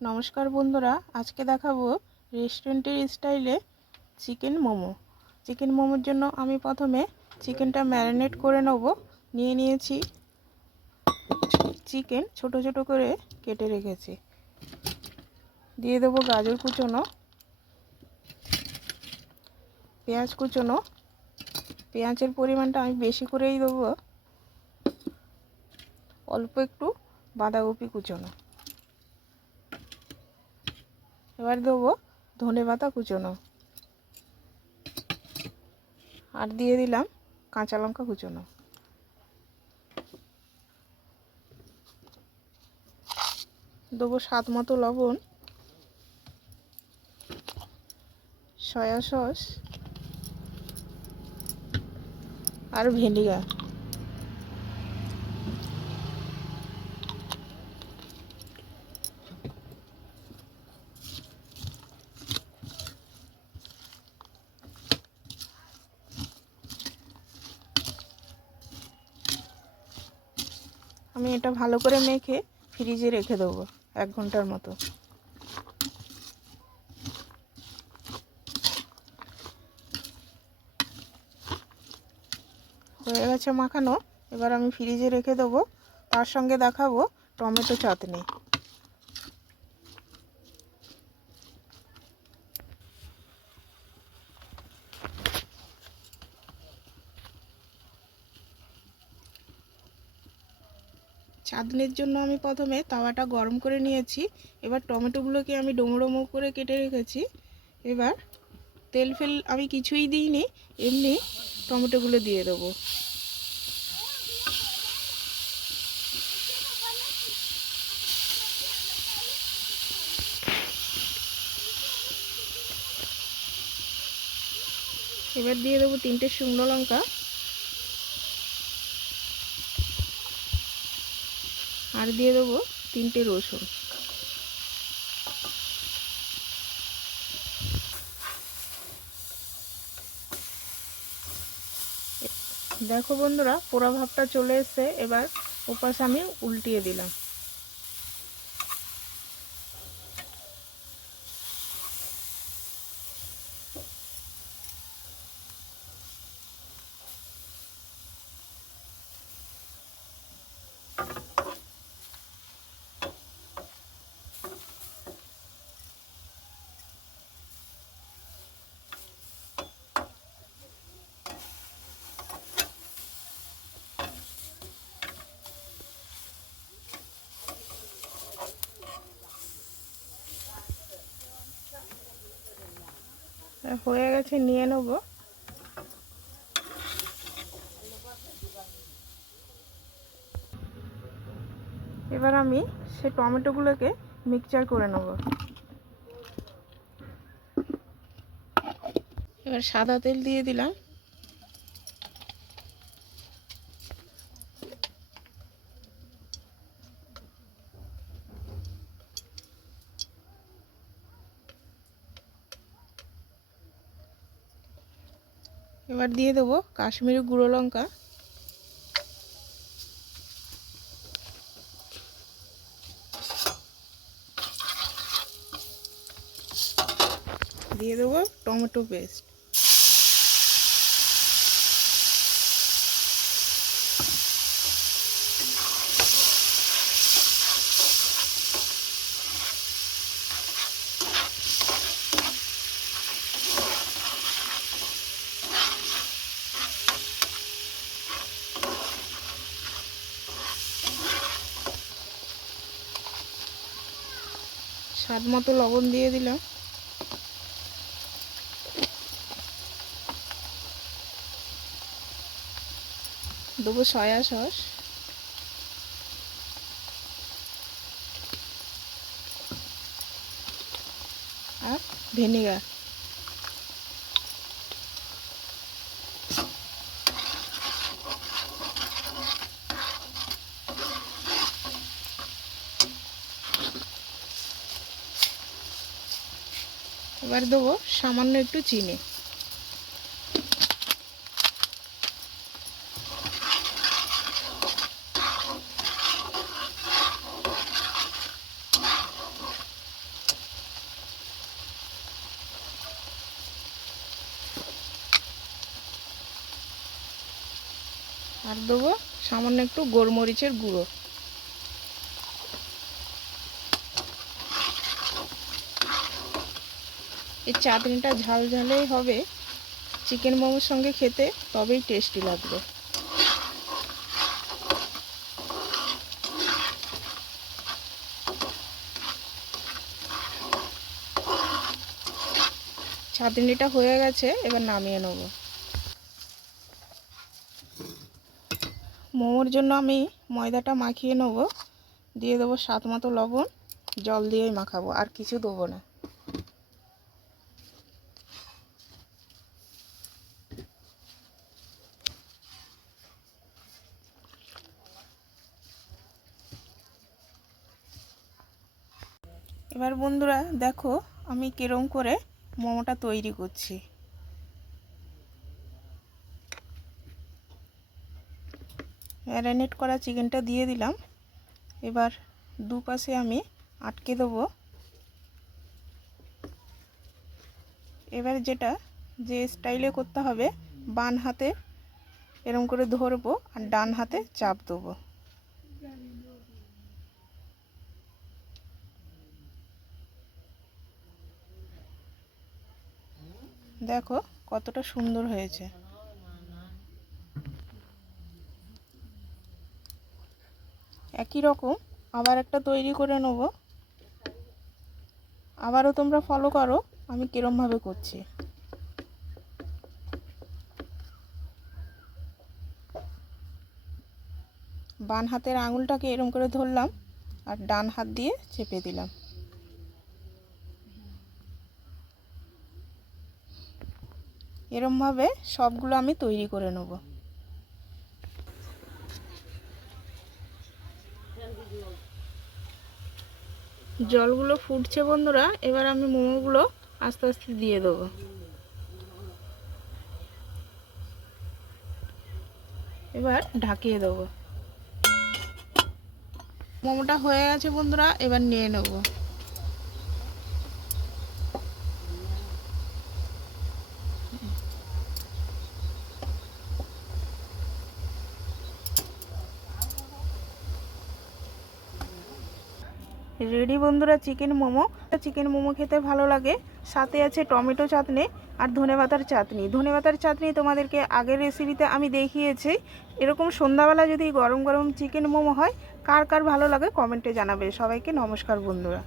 नमस्कार बंधुरा आज के देखाबो रेस्टुरेंटेर स्टाइले चिकेन मोमो। चिकेन मोमोर जोन्नो आमी प्रथमे चिकेनटा मैरिनेट करे नेब। निये नियेछि चिकेन छोटो छोटो करे केटे रेखेछि। दिए देबो गाजर कुचोनो, पेঁয়াজ कुचोनो। पेঁয়াজের পরিমাণটা আমি বেশি করেই দেবো। অল্প একটু বাঁধাকপি কুচোনো। এবার দেবো ধনেপাতা কুচোনো আর দিয়ে দিলাম কাঁচা লঙ্কা কুচোনো। দেবো স্বাদ মতো লবণ, সয়া সস আর ভিনেগার। আমি এটা ভালো করে মেখে ফ্রিজে রেখে দেবো 1 ঘন্টার মতো। হয়ে গেছে মাখানো। এবার আমি ফ্রিজে রেখে দেবো। তার সঙ্গে দেখাবো টমেটো চাটনি। চাটনির জন্য আমি প্রথমে তাওয়াটা গরম করে নিয়েছি। এবার টমেটোগুলোকে আমি ডুমো ডুমো করে কেটে রেখেছি। এবার তেল ফেল আমি কিছুই দিইনি, এমনি টমেটোগুলো দিয়ে দেবো। এবার দিয়ে দেবো 3টে শুকনো লঙ্কা আর দিয়ে দেবো 3টে রসুন। দেখো বন্ধুরা পোড়া ভাবটা চলে এসেছে। এবার ওপাশ আমি উল্টিয়ে দিলাম। হয়ে গেছে, নিয়ে নেব। এবার আমি সেই টমেটোগুলোকে মিক্সচার করে নেব। এবার সাদা তেল দিয়ে দিলাম। এবার দিয়ে দেবো কাশ্মীরি গুঁড়ো লঙ্কা, দিয়ে দেবো টমেটো পেস্ট। স্বাদ মতো লবণ দিয়ে দিলাম। দেবো সয়া সস আর ভিনেগার। এবার দেবো সামান্য একটু চিনি। আর দেবো সামান্য একটু গোলমরিচের গুঁড়ো। এই চাটনিটা ঝাল ঝালেই হবে, চিকেন মোমোর সঙ্গে খেতে তবেই টেস্টি লাগবে। চাটনিটা হয়ে গেছে, এবার নামিয়ে নেব। মোমোর জন্য আমি ময়দাটা মাখিয়ে নেব, দিয়ে দেবো স্বাদ মতো লবণ, জল দিয়েই মাখাবো, আর কিছু দেবো না। এবার বন্ধুরা দেখো আমি কিরম করে মোমোটা তৈরি করছি। ম্যারিনেট করা চিকেনটা দিয়ে দিলাম। এবার দুপাশে আমি আটকে দেবো। এবার যে স্টাইলে করতে হবে, বাম হাতে এরম করে ধরবো আর ডান হাতে চাপ দেবো। দেখো কতটা সুন্দর হয়েছে। একই রকম আবার একটা তৈরি করে নেব। আবারও তোমরা ফলো করো আমি কিরমভাবে করছি। বাম হাতের আঙুলটাকে এরম করে ধরলাম আর ডান হাত দিয়ে চেপে দিলাম। এরমভাবে সবগুলো আমি তৈরি করে নেব। জলগুলো ফুটছে বন্ধুরা, এবার আমি মোমোগুলো আস্তে আস্তে দিয়ে দেবো। এবার ঢাকিয়ে দেবো। মোমোটা হয়ে গেছে বন্ধুরা, এবার নিয়ে নেব। রেডি বন্ধুরা চিকেন মোমো খেতে ভালো লাগে, সাথে আছে টমেটো চাটনি আর ধনেপাতার চাটনি। ধনেপাতার চাটনি তোমাদেরকে আগের রেসিপিতে আমি দেখিয়েছি। এরকম সন্ধ্যাবেলা যদি গরম গরম চিকেন মোমো হয়, কার কার ভালো লাগে কমেন্টে জানাবে। সবাইকে নমস্কার বন্ধুরা।